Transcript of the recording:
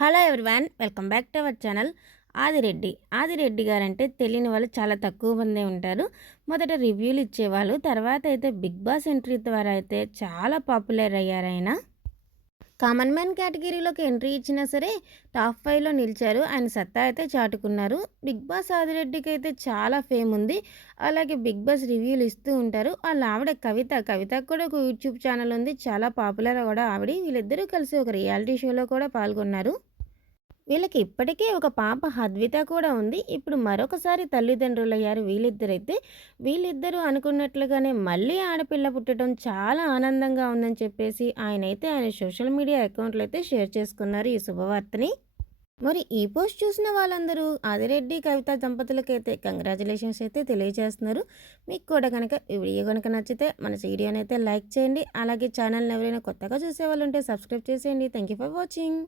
Hello everyone welcome back to our channel Adireddy Adireddy guarantee తెలియని వాళ్ళు చాలా తక్కువ మందే ఉంటారు. మొదట రివ్యూలు ఇచ్చేవాళ్ళు తర్వాత అయితే బిగ్ బాస్ ఎంట్రీ ద్వారా అయితే చాలా పాపులర్ అయ్యారు ఆయన. కామన్ మ్యాన్ కేటగిరీలోకి ఎంట్రీ ఇచ్చినా సరే టాప్ ఫైవ్లో నిలిచారు. ఆయన సత్తా అయితే చాటుకున్నారు. బిగ్ బాస్ ఆదిరెడ్డికి అయితే చాలా ఫేమ్ ఉంది. అలాగే బిగ్ బాస్ రివ్యూలు ఇస్తూ ఉంటారు. వాళ్ళ ఆవిడ కవిత కవితకు కూడా ఒక యూట్యూబ్ ఛానల్ ఉంది. చాలా పాపులర్ కూడా ఆవిడ. వీళ్ళిద్దరూ కలిసి ఒక రియాలిటీ షోలో కూడా పాల్గొన్నారు. వీళ్ళకి ఇప్పటికే ఒక పాప హద్విత కూడా ఉంది. ఇప్పుడు మరొకసారి తల్లిదండ్రులు అయ్యారు వీళ్ళిద్దరైతే. వీళ్ళిద్దరూ అనుకున్నట్లుగానే మళ్ళీ ఆడపిల్ల పుట్టడం చాలా ఆనందంగా ఉందని చెప్పేసి ఆయన అయితే ఆయన సోషల్ మీడియా అకౌంట్లో అయితే షేర్ చేసుకున్నారు ఈ శుభవార్తని. మరి ఈ పోస్ట్ చూసిన వాళ్ళందరూ ఆదిరెడ్డి కవిత దంపతులకైతే కంగ్రాచులేషన్స్ అయితే తెలియజేస్తున్నారు. మీకు కూడా కనుక ఈ వీడియో కనుక నచ్చితే మన వీడియోని అయితే లైక్ చేయండి. అలాగే ఛానల్ని ఎవరైనా కొత్తగా చూసే వాళ్ళు ఉంటే సబ్స్క్రైబ్ చేసేయండి. Thank you for watching.